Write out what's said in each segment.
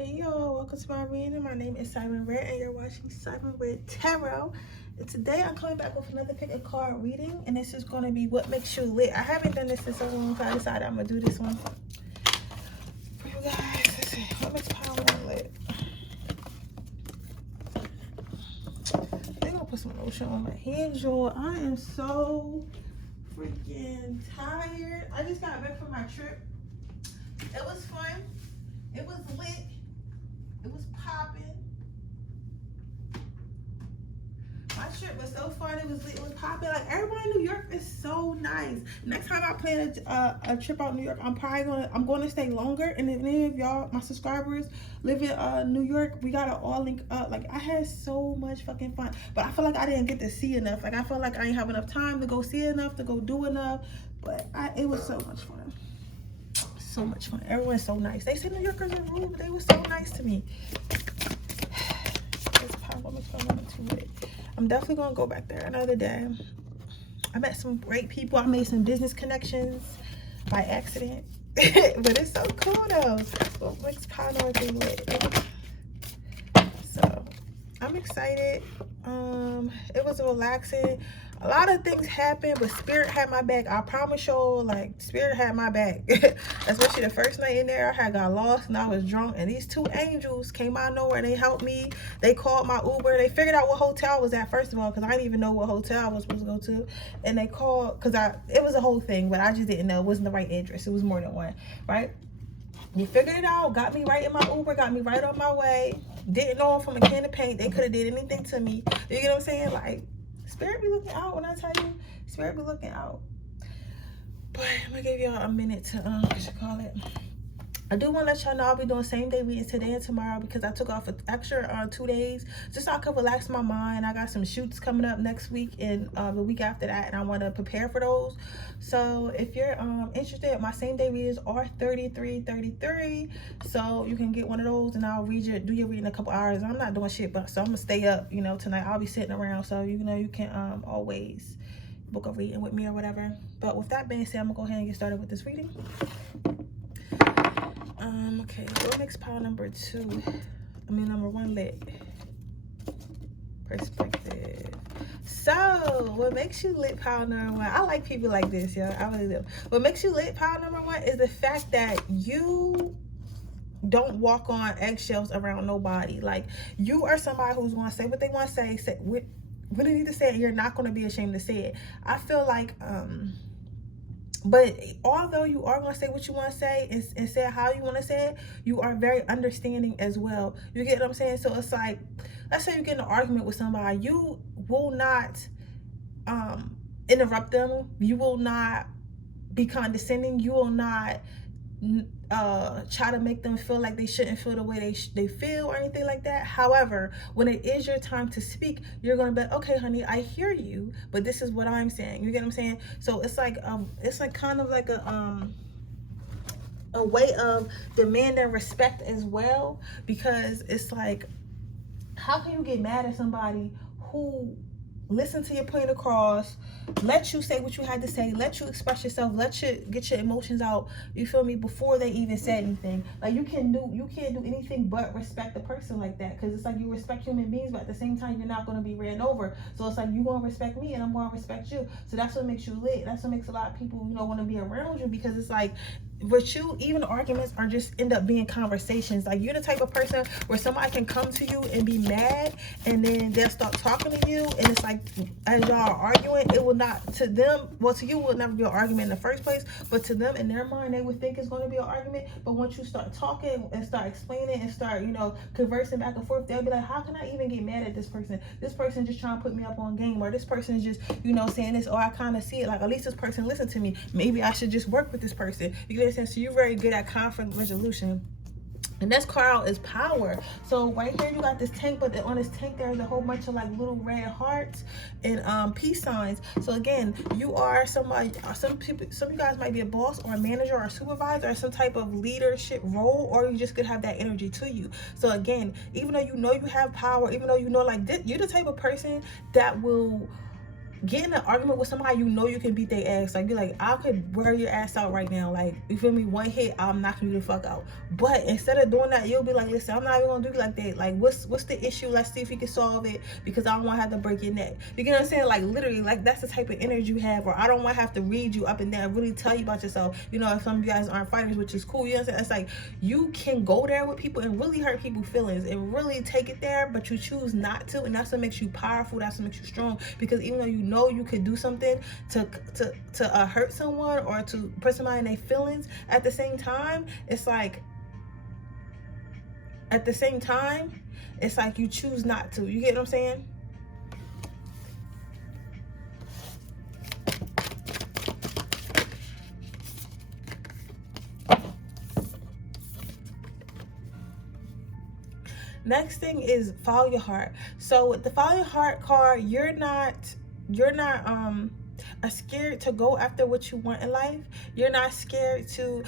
Hey y'all, welcome to my reading. My name is Siren Redd and you're watching Siren Redd Tarot. And today I'm coming back with another pick a card reading, and this is going to be what makes you lit. I haven't done this in so long, so I decided I'm going to do this one for you guys. Let's see, what makes power lit? I'm going to put some lotion on my hands, y'all. I am so freaking tired. I just got back from my trip. It was fun. It was lit. It was popping. My trip was so fun. It was lit. It was popping. Like, everybody in New York is so nice. Next time I plan a trip out in New York, I'm going to stay longer. And if any of y'all, my subscribers, live in New York, we gotta all link up. Like, I had so much fucking fun, but I feel like I didn't get to see enough. Like, I felt like I didn't have enough time to go see enough, to go do enough. But it was so much fun. So much fun. Everyone's so nice. They said New Yorkers are rude, but they were so nice to me. I'm definitely gonna go back there another day. I met some great people. I made some business connections by accident. But it's so cool though. What makes Pano lit? So I'm excited. It was relaxing. A lot of things happened, but Spirit had my back. I promise y'all, like, Spirit had my back. Especially the first night in there, I got lost and I was drunk, and these two angels came out of nowhere and they helped me. They called my Uber. They figured out what hotel I was at, first of all, because I didn't even know what hotel I was supposed to go to. And they called, because it was a whole thing, but I just didn't know. It wasn't the right address. It was more than one, right? You figured it out, got me right in my Uber, got me right on my way. Didn't know them from a can of paint. They could have did anything to me. You get what I'm saying? Like, Spirit be looking out. When I tell you, Spirit be looking out. But I'm gonna give y'all a minute to what you call it. I do want to let y'all know I'll be doing same day readings today and tomorrow, because I took off an extra 2 days just so I could relax my mind. I got some shoots coming up next week and the week after that, and I want to prepare for those. So if you're interested, my same day readings are $33.33, so you can get one of those, and I'll do your reading in a couple hours. I'm not doing shit, but so I'm gonna stay up, you know, tonight. I'll be sitting around, so you know you can always book a reading with me or whatever. But with that being said, I'm gonna go ahead and get started with this reading. Okay, what makes pile number one lit? Perspective. So, what makes you lit, pile number one? I like people like this, yo. I really do. What makes you lit, pile number one, is the fact that you don't walk on eggshells around nobody. Like, you are somebody who's going to say what they want to say what they need to say, and you're not going to be ashamed to say it. I feel like, but although you are going to say what you want to say and say it how you want to say it, you are very understanding as well. You get what I'm saying? So it's like, let's say you get in an argument with somebody. You will not interrupt them. You will not be condescending. You will not try to make them feel like they shouldn't feel the way they feel or anything like that. However, when it is your time to speak, you're gonna be like, okay, honey, I hear you, but this is what I'm saying. You get what I'm saying? So it's like kind of like a way of demanding respect as well, because it's like, how can you get mad at somebody who listen to your point across, let you say what you had to say, let you express yourself, let you get your emotions out, you feel me, before they even said anything. Like, you can't do anything but respect the person like that, because it's like, you respect human beings, but at the same time, you're not going to be ran over. So it's like, you're going to respect me and I'm going to respect you. So that's what makes you lit. That's what makes a lot of people, you know, want to be around you, because it's like, with you, even arguments are just end up being conversations. Like, you're the type of person where somebody can come to you and be mad, and then they'll start talking to you, and it's like, as y'all are arguing, it will not, to them, well, to you, it will never be an argument in the first place, but to them, in their mind, they would think it's going to be an argument. But once you start talking and start explaining and start, you know, conversing back and forth, they'll be like, how can I even get mad at this person? This person just trying to put me up on game, or this person is just, you know, saying this, or I kind of see it like, at least this person listened to me. Maybe I should just work with this person. You get what I'm saying? So you're very good at conflict resolution. And this card is power. So right here you got this tank, but on this tank there's a whole bunch of like little red hearts and peace signs. So again, you are somebody, some of you guys might be a boss or a manager or a supervisor or some type of leadership role, or you just could have that energy to you. So again, even though you know you have power, even though you know, like, you're the type of person that will get in an argument with somebody you know you can beat their ass. Like, be like, I could wear your ass out right now. Like, you feel me? One hit, I'm knocking you the fuck out. But instead of doing that, you'll be like, listen, I'm not even gonna do like that. Like, what's the issue? Let's see if we can solve it, because I don't want to have to break your neck. You get what I'm saying? Like, literally, like, that's the type of energy you have. Or I don't want to have to read you up and down, really tell you about yourself. You know, if some of you guys aren't fighters, which is cool. You know what I'm saying? It's like, you can go there with people and really hurt people's feelings and really take it there, but you choose not to. And that's what makes you powerful. That's what makes you strong. Because even though you know you could do something to hurt someone or to put somebody in their feelings, at the same time, it's like, you choose not to. You get what I'm saying? Next thing is follow your heart. So with the follow your heart card, you're not scared to go after what you want in life. You're not scared to,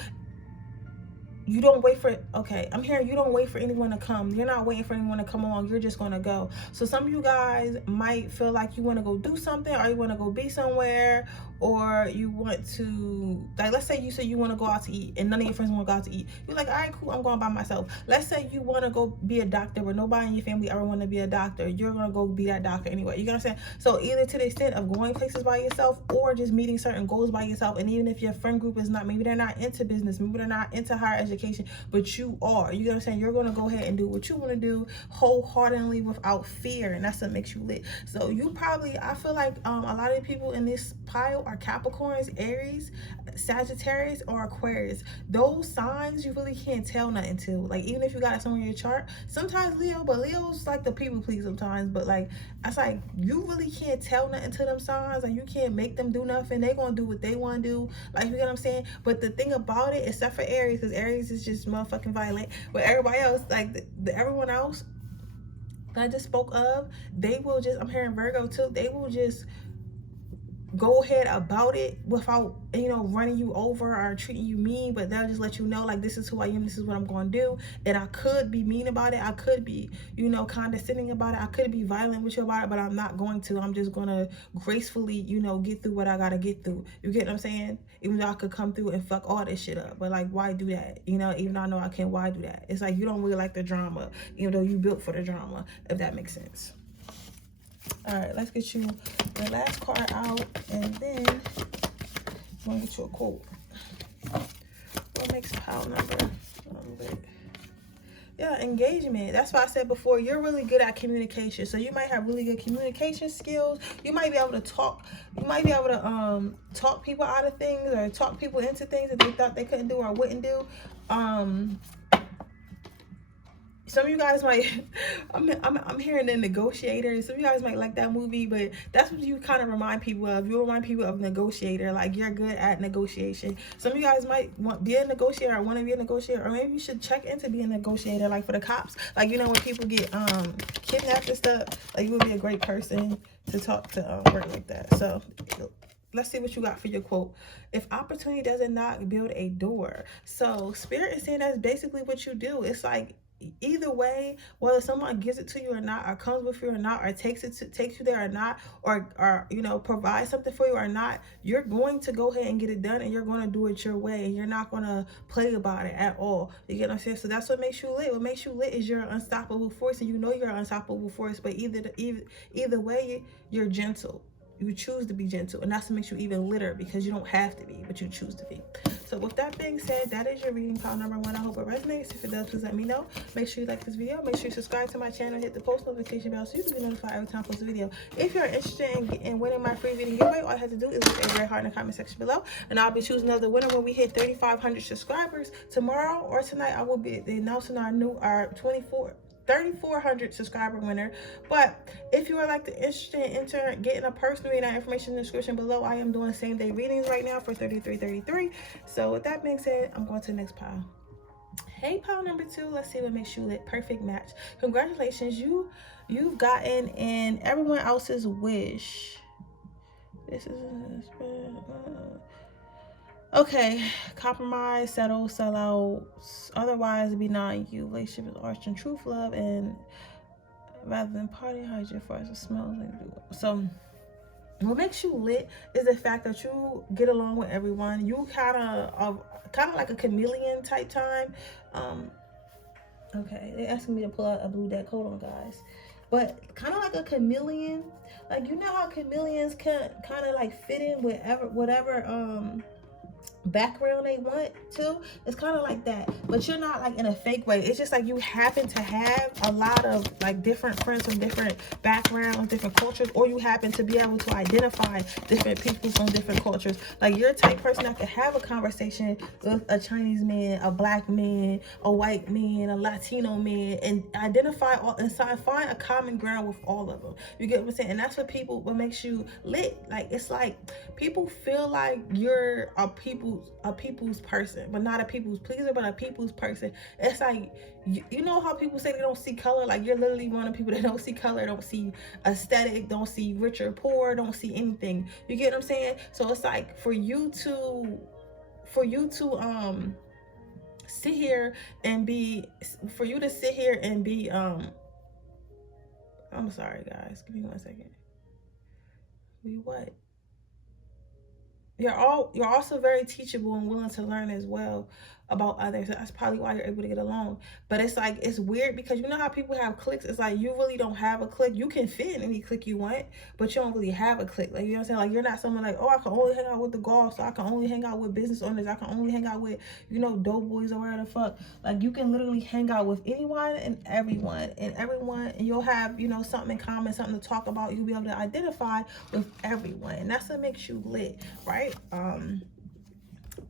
you don't wait for, okay, I'm hearing you don't wait for anyone to come. You're not waiting for anyone to come along. You're just going to go. So some of you guys might feel like you want to go do something, or you want to go be somewhere, or you want to, like, let's say you want to go out to eat and none of your friends want to go out to eat. You're like, all right, cool, I'm going by myself. Let's say you want to go be a doctor, but nobody in your family ever want to be a doctor. You're going to go be that doctor anyway. You know what I'm saying? So either to the extent of going places by yourself, or just meeting certain goals by yourself. And even if your friend group is not, maybe they're not into business, maybe they're not into higher education, but you are. You know what I'm saying? You're going to go ahead and do what you want to do wholeheartedly without fear. And that's what makes you lit. So you probably, I feel like a lot of people in this pile are Capricorns, Aries, Sagittarius, or Aquarius. Those signs you really can't tell nothing to. Like, even if you got it somewhere in your chart, sometimes Leo, but Leo's like the people please sometimes. But like, it's like, you really can't tell nothing to them signs. Like, you can't make them do nothing. They're going to do what they want to do. Like, you get what I'm saying? But the thing about it, except for Aries, because Aries is just motherfucking violent. But everybody else, like everyone else that I just spoke of, they will just, I'm hearing Virgo too, they will just go ahead about it without, you know, running you over or treating you mean. But they'll just let you know, like, this is who I am, this is what I'm going to do. And I could be mean about it, I could be, you know, condescending about it, I could be violent with you about it, but I'm not going to. I'm just going to gracefully, you know, get through what I gotta get through. You get what I'm saying? Even though I could come through and fuck all this shit up, but like, why do that? You know, even though I know I can't, why do that? It's like, you don't really like the drama, even though you built for the drama, if that makes sense. All right, let's get you the last card out, and then I'm gonna get you a quote. What makes pile number? Yeah, engagement. That's why I said before, you're really good at communication. So you might have really good communication skills. You might be able to talk. You might be able to talk people out of things, or talk people into things that they thought they couldn't do or wouldn't do. Some of you guys might, I'm hearing The Negotiator. Some of you guys might like that movie, but that's what you kind of remind people of. You remind people of Negotiator, like you're good at negotiation. Some of you guys might be a negotiator or want to be a negotiator, or maybe you should check into being a negotiator, like for the cops. Like, you know, when people get kidnapped and stuff, like, you would be a great person to talk to work like that. So let's see what you got for your quote. If opportunity doesn't knock, build a door. So Spirit is saying that's basically what you do. It's like, either way, whether someone gives it to you or not, or comes with you or not, or takes you there or not, or you know, provides something for you or not, you're going to go ahead and get it done, and you're going to do it your way, and you're not going to play about it at all. You get what I'm saying? So that's what makes you lit. What makes you lit is you're an unstoppable force, and you know you're an unstoppable force. But either way, you're gentle. You choose to be gentle, and that's what makes you even litter, because you don't have to be, but you choose to be. So with that being said, that is your reading pile number 1. I hope it resonates. If it does, please let me know. Make sure you like this video. Make sure you subscribe to my channel. Hit the post notification bell so you can be notified every time I post a video. If you're interested in winning my free reading giveaway, all you have to do is leave a red heart in the comment section below, and I'll be choosing another winner when we hit 3,500 subscribers. Tomorrow or tonight, I will be announcing our 3,400 subscriber winner. But if you are like interested in getting a personal reading, that information in the description below. I am doing same day readings right now for $33.33. So with that being said, I'm going to the next pile. Hey, pile number 2. Let's see what makes you lit. Perfect match. Congratulations, you've gotten in everyone else's wish. This is okay. Compromise, settle, sell out, otherwise be not you. Relationship is arch and truth, love, and rather than party, hide your force. It smells like. So what makes you lit is the fact that you get along with everyone. You kind of like a chameleon type time. Okay, they're asking me to pull out a blue deck. Hold on, guys. But kind of like a chameleon. Like, you know how chameleons can kind of like fit in with whatever background they want to. It's kind of like that, but you're not like in a fake way. It's just like you happen to have a lot of like different friends from different backgrounds, different cultures, or you happen to be able to identify different people from different cultures. Like, you're a type person that can have a conversation with a Chinese man, a black man, a white man, a Latino man, and identify all and find a common ground with all of them. You get what I'm saying? And that's what makes you lit. Like, it's like people feel like you're a people's person, but not a people's pleaser, but a people's person. It's like, you know how people say they don't see color? Like, you're literally one of the people that don't see color, don't see aesthetic, don't see rich or poor, don't see anything. You get what I'm saying? So it's like for you to sit here and be I'm sorry, guys, give me 1 second. You're also very teachable and willing to learn as well about others. So that's probably why you're able to get along. But it's like, it's weird because you know how people have cliques? It's like, you really don't have a clique. You can fit in any clique you want, but you don't really have a clique. Like, you know what I'm saying? Like, you're not someone like, oh, I can only hang out with the golf, so I can only hang out with business owners, I can only hang out with, you know, dope boys or whatever the fuck. Like, you can literally hang out with anyone and everyone, and you'll have, you know, something in common, something to talk about. You'll be able to identify with everyone, and that's what makes you lit, right?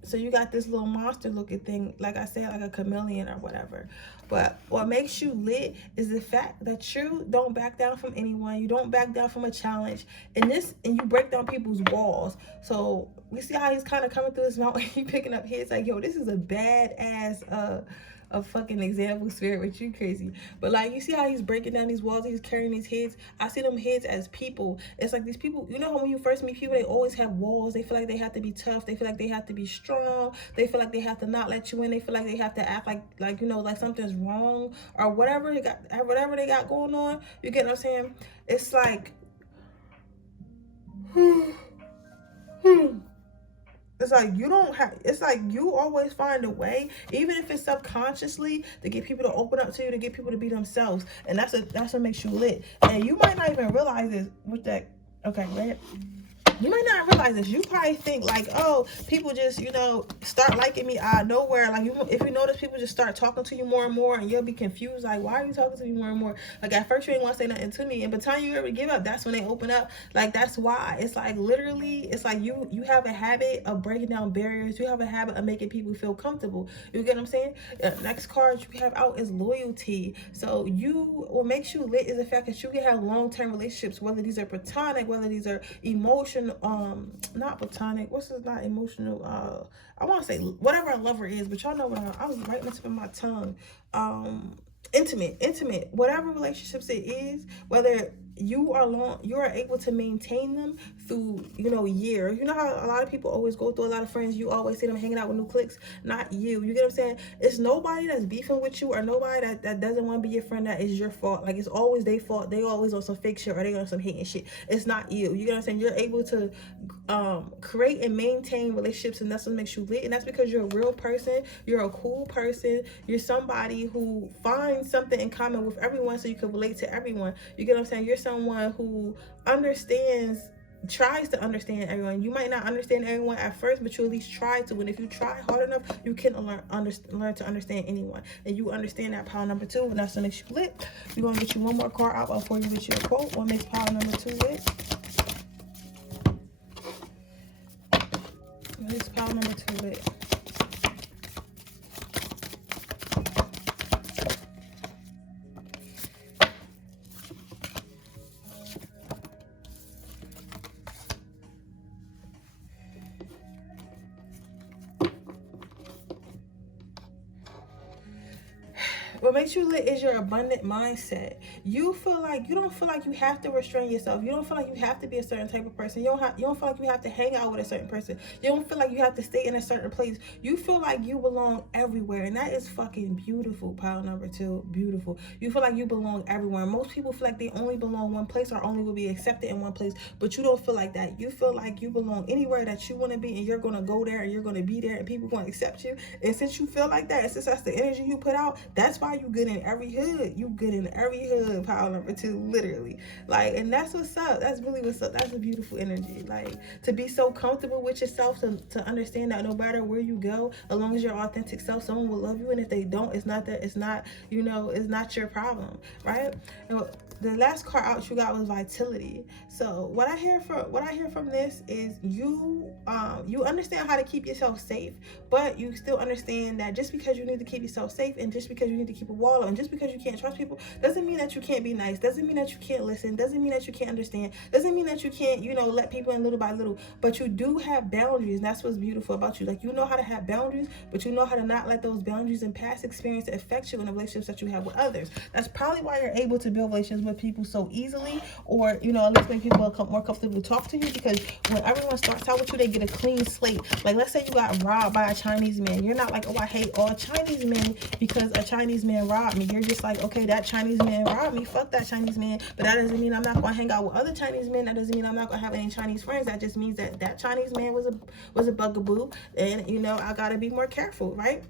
So you got this little monster looking thing, like I said, like a chameleon or whatever. But what makes you lit is the fact that you don't back down from anyone. You don't back down from a challenge. And you break down people's walls. So we see how he's kind of coming through this mountain. He picking up hits like, yo, this is a badass a fucking example spirit with you crazy. But like, you see how he's breaking down these walls, he's carrying these heads. I see them heads as people. It's like these people, you know how when you first meet people, they always have walls. They feel like they have to be tough, they feel like they have to be strong, they feel like they have to not let you in, they feel like they have to act like you know, like something's wrong or whatever they got going on. You get what I'm saying? It's like it's like you always find a way, even if it's subconsciously, to get people to open up to you, to get people to be themselves. And that's what makes you lit. And you might not even realize this with that. Okay, right? You might not realize this. You probably think like, oh, people just, you know, start liking me out of nowhere. Like, if you notice, people just start talking to you more and more, and you'll be confused. Like, why are you talking to me more and more? Like, at first you ain't want to say nothing to me, and by the time you ever give up, that's when they open up. Like, that's why. It's like, literally, it's like you have a habit of breaking down barriers. You have a habit of making people feel comfortable. You get what I'm saying? Next card you have out is loyalty. So what makes you lit is the fact that you can have long-term relationships, whether these are platonic, whether these are emotional, not platonic, not emotional, I want to say whatever a lover is, but y'all know what I was right on the tip of my tongue. Intimate, whatever relationships it is, whether you are able to maintain them through, you know, years. You know how a lot of people always go through a lot of friends, you always see them hanging out with new cliques. Not you. You get what I'm saying? It's nobody that's beefing with you, or nobody that doesn't want to be your friend that is your fault. Like, it's always their fault. They always on some fake shit, or they on some hating shit. It's not you. You get what I'm saying? You're able to create and maintain relationships, and that's what makes you lit. And that's because you're a real person, you're a cool person, you're somebody who finds something in common with everyone, so you can relate to everyone. You get what I'm saying? You're someone who tries to understand everyone. You might not understand everyone at first, but you at least try to. And if you try hard enough, you can learn to understand anyone. And you understand that power number 2, and that's what makes you lit. We're going to get you one more card out before you get your quote. What makes power number 2 lit? What makes power number 2 lit? What makes you lit is your abundant mindset. You don't feel like you have to restrain yourself. You don't feel like you have to be a certain type of person. You don't feel like you have to hang out with a certain person. You don't feel like you have to stay in a certain place. You feel like you belong everywhere, and that is fucking beautiful. Pile number 2, beautiful. You feel like you belong everywhere. Most people feel like they only belong one place or only will be accepted in one place, but you don't feel like that. You feel like you belong anywhere that you want to be, and you're going to go there, and you're going to be there, and people going to accept you. And since you feel like that, and since that's the energy you put out, that's why you good in every hood. You good in every hood. Pile number 2, literally. Like, and that's what's up. That's really what's up. That's a beautiful energy. Like, to be so comfortable with yourself, to understand that no matter where you go, as long as you're authentic self, someone will love you. And if they don't, it's not it's not your problem, right? And the last card out you got was vitality. So what I hear from this is you understand how to keep yourself safe, but you still understand that just because you need to keep yourself safe, and just because you need to keep a wall up, and just because you can't trust people, doesn't mean that you can't be nice, doesn't mean that you can't listen, doesn't mean that you can't understand, doesn't mean that you can't, let people in little by little. But you do have boundaries, and that's what's beautiful about you. Like, you know how to have boundaries, but you know how to not let those boundaries and past experience affect you in the relationships that you have with others. That's probably why you're able to build relationships with people so easily, or at least make people more comfortable to talk to you, because when everyone starts out with you, they get a clean slate. Like, let's say you got robbed by a Chinese man. You're not like, oh, I hate all Chinese men because a Chinese man robbed me. You're just like, okay, that Chinese man robbed me, fuck that Chinese man. But that doesn't mean I'm not gonna hang out with other Chinese men. That doesn't mean I'm not gonna have any Chinese friends. That just means that Chinese man was a bugaboo, and I gotta be more careful, right?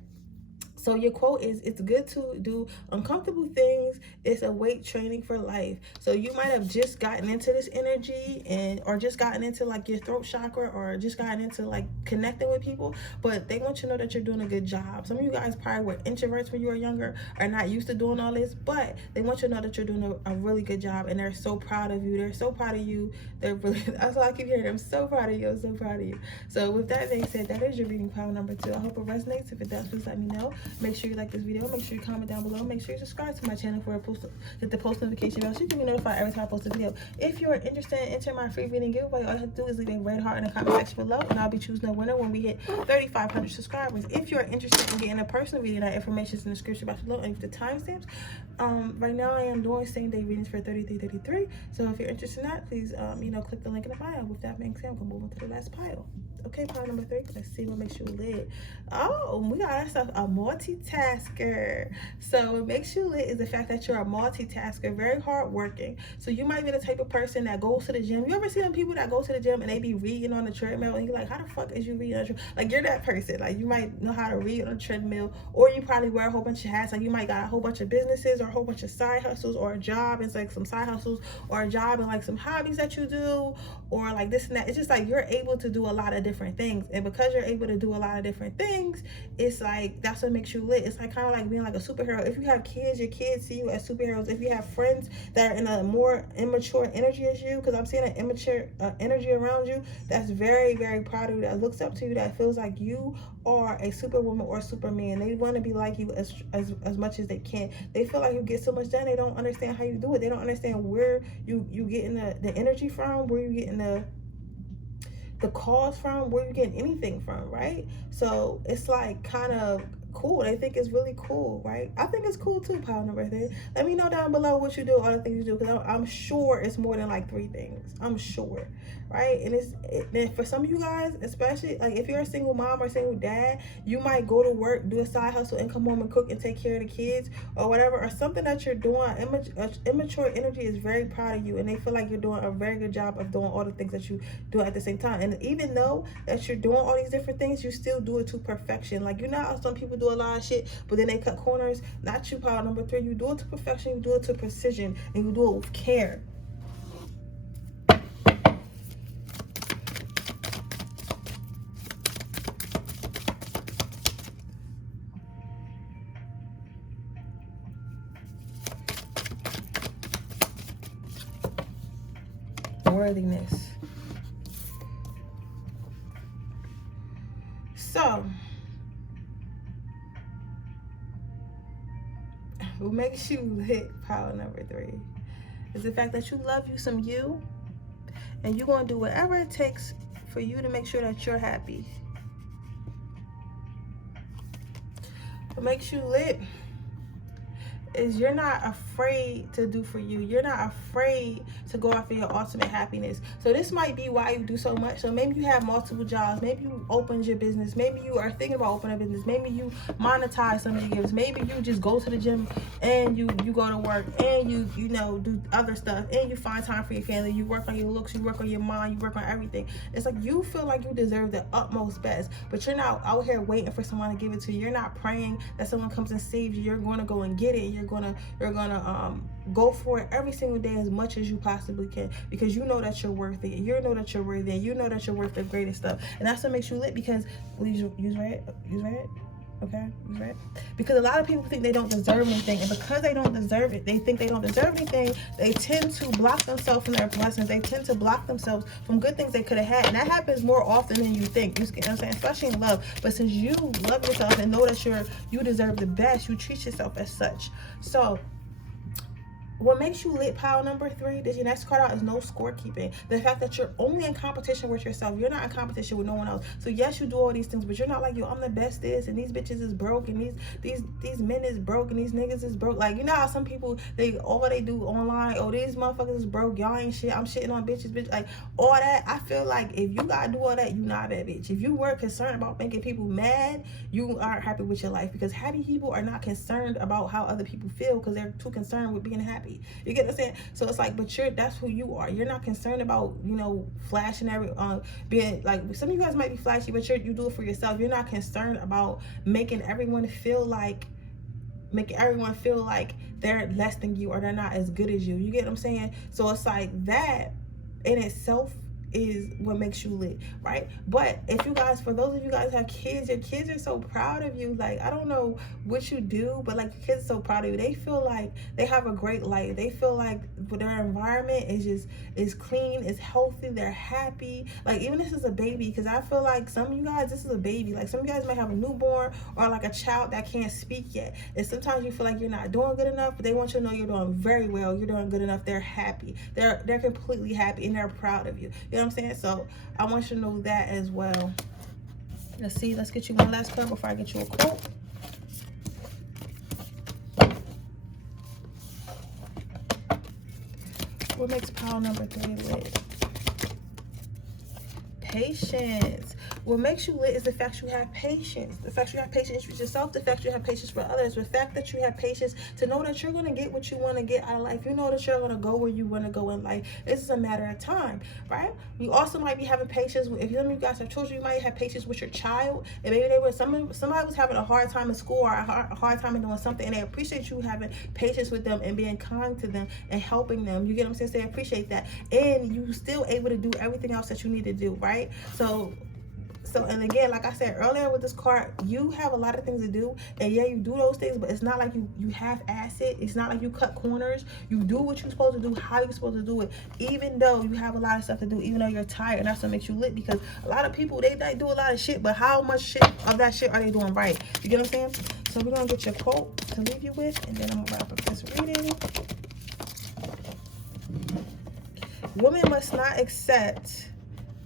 So your quote is, it's good to do uncomfortable things. It's a weight training for life. So you might have just gotten into this energy, or just gotten into like your throat chakra, or just gotten into like connecting with people, but they want you to know that you're doing a good job. Some of you guys probably were introverts when you were younger, are not used to doing all this, but they want you to know that you're doing a really good job, and they're so proud of you. They're so proud of you. They're really, that's all I keep hearing. I'm so proud of you. I'm so proud of you. So with that being said, that is your reading pile number 2. I hope it resonates. If it does, please let me know. Make sure you like this video. Make sure you comment down below. Make sure you subscribe to my channel hit the post notification bell so you can be notified every time I post a video. If you're interested in entering my free reading giveaway, all you have to do is leave a red heart in the comment section below, and I'll be choosing a winner when we hit 3,500 subscribers. If you're interested in getting a personal reading, that information is in the description box below, and the timestamps. Right now I am doing same-day readings for 33.33. So if you're interested in that, please click the link in the bio. With that being said, I'm gonna move on to the last pile. Okay, pile number 3. Let's see what makes you lit. Oh, we got ourselves a multitasker. So what makes you lit is the fact that you're a multitasker, very hardworking. So you might be the type of person that goes to the gym. You ever see them people that go to the gym and they be reading on the treadmill, and you're like, how the fuck is you reading on the treadmill? Like, you're that person. Like, you might know how to read on the treadmill, or you probably wear a whole bunch of hats. Like, you might got a whole bunch of businesses, or a whole bunch of side hustles, or a job. It's like some side hustles, or a job and like some hobbies that you do, or like this and that. It's just like you're able to do a lot of different things, and because you're able to do a lot of different things, it's like that's what makes you lit. It's like kind of like being like a superhero. If you have kids, your kids see you as superheroes. If you have friends that are in a more immature energy as you, because I'm seeing an immature energy around you that's very, very proud of you, that looks up to you, that feels like you are a superwoman or superman. They want to be like you as much as they can. They feel like you get so much done. They don't understand how you do it. They don't understand where you getting the energy from, where you getting the cause from, where you getting anything from, right? So it's like kind of cool. They think it's really cool, right? I think it's cool too, pile number 3. Let me know down below what you do, all the things you do, because I'm sure it's more than like 3 things. I'm sure, right? And for some of you guys, especially like if you're a single mom or single dad, you might go to work, do a side hustle, and come home and cook and take care of the kids or whatever, or something that you're doing. Immature energy is very proud of you, and they feel like you're doing a very good job of doing all the things that you do at the same time. And even though that you're doing all these different things, you still do it to perfection. Like, you know how some people do a lot of shit, but then they cut corners? Not you, pile number 3. You do it to perfection, you do it to precision, and you do it with care. Worthiness. So what makes you lit, pile number 3, is the fact that you love you some you, and you're going to do whatever it takes for you to make sure that you're happy. What makes you lit is you're not afraid to do for you. You're not afraid to go after your ultimate happiness. So this might be why you do so much. So maybe you have multiple jobs. Maybe you opened your business. Maybe you are thinking about opening a business. Maybe you monetize some of your gifts. Maybe you just go to the gym and you go to work and you know, do other stuff, and you find time for your family. You work on your looks. You work on your mind. You work on everything. It's like you feel like you deserve the utmost best, but you're not out here waiting for someone to give it to you. You're not praying that someone comes and saves you. You're going to go and get it. You're gonna go for it every single day as much as you possibly can, because you know that you're worth it. You know that you're worth it. You know that you're worth the greatest stuff, and that's what makes you lit. Because use red. Okay, right? Because a lot of people think they don't deserve anything, and because they don't deserve it, they think they don't deserve anything, they tend to block themselves from their blessings. They tend to block themselves from good things they could have had, and that happens more often than you think. You know what I'm saying? Especially in love. But since you love yourself and know that you deserve the best, you treat yourself as such. So what makes you lit, pile number 3, this your next card out, is no scorekeeping. The fact that you're only in competition with yourself. You're not in competition with no one else. So yes, you do all these things, but you're not like, yo, I'm the best this, and these bitches is broke, and these men is broke, and these niggas is broke. Like, you know how some people, all they do online, oh, these motherfuckers is broke, y'all ain't shit, I'm shitting on bitches, bitch. Like, all that, I feel like if you gotta do all that, you not that bitch. If you were concerned about making people mad, you aren't happy with your life, because happy people are not concerned about how other people feel, because they're too concerned with being happy. You get what I'm saying? So it's like, but that's who you are. You're not concerned about, you know, flashing being like, some of you guys might be flashy, but you do it for yourself. You're not concerned about making everyone feel like they're less than you, or they're not as good as you. You get what I'm saying? So it's like that in itself is what makes you lit, right? But if you guys, for those of you guys who have kids, your kids are so proud of you. Like, I don't know what you do, but like, your kids are so proud of you. They feel like they have a great life. They feel like their environment is clean, is healthy, they're happy. Like, even if this is a baby, because I feel like some of you guys, this is a baby. Like, some of you guys might have a newborn or like a child that can't speak yet, and sometimes you feel like you're not doing good enough, but they want you to know you're doing very well, you're doing good enough. They're happy, they're completely happy, and they're proud of you. You know what I'm saying? So I want you to know that as well. Let's see, let's get you one last card before I get you a quote. What makes pile number 3 lit? Patience. What makes you lit is the fact you have patience. The fact you have patience with yourself, the fact you have patience for others, the fact that you have patience to know that you're going to get what you want to get out of life. You know that you're going to go where you want to go in life. This is a matter of time, right? You also might be having patience with, if you guys have children, you might have patience with your child, and maybe somebody was having a hard time in school, or a hard time in doing something, and they appreciate you having patience with them and being kind to them and helping them. You get what I'm saying? So they appreciate that, and you still able to do everything else that you need to do, right? So, and again, like I said earlier with this card, you have a lot of things to do, and yeah, you do those things, but it's not like you half-ass it. It's not like you cut corners. You do what you're supposed to do, how you're supposed to do it, even though you have a lot of stuff to do, even though you're tired. And that's what makes you lit, because a lot of people, they do a lot of shit, but how much shit of that shit are they doing right? You get what I'm saying? So we're gonna get your quote to leave you with, and then I'm gonna wrap up this reading. Woman must not accept,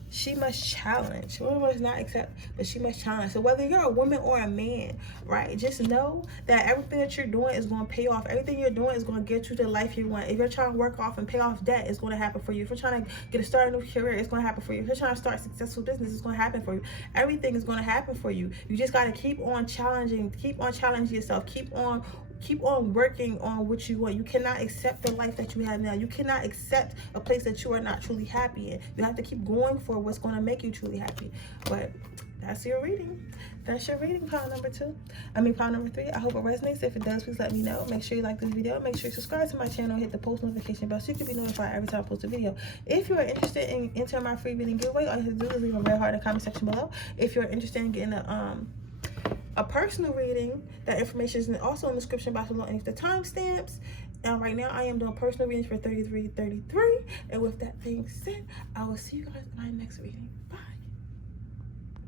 she must challenge. Woman must not accept, but she must challenge. So whether you're a woman or a man, right, just know that everything that you're doing is going to pay off. Everything you're doing is going to get you the life you want. If you're trying to work off and pay off debt, it's going to happen for you. If you're trying to get a start a new career, it's going to happen for you. If you're trying to start a successful business, it's going to happen for you. Everything is going to happen for you. You just got to keep on challenging yourself. Keep on working on what you want. You cannot accept the life that you have now. You cannot accept a place that you are not truly happy in. You have to keep going for what's going to make you truly happy. But that's your reading. That's your reading, pile number 3. I hope it resonates. If it does, please let me know. Make sure you like this video. Make sure you subscribe to my channel. Hit the post notification bell so you can be notified every time I post a video. If you're interested in entering my free reading giveaway, all you have to do is leave a red heart in the comment section below. If you're interested in getting a personal reading, that information is also in the description box below and the timestamps. And right now I am doing personal readings for $33.33. And with that being said, I will see you guys in my next reading. Bye.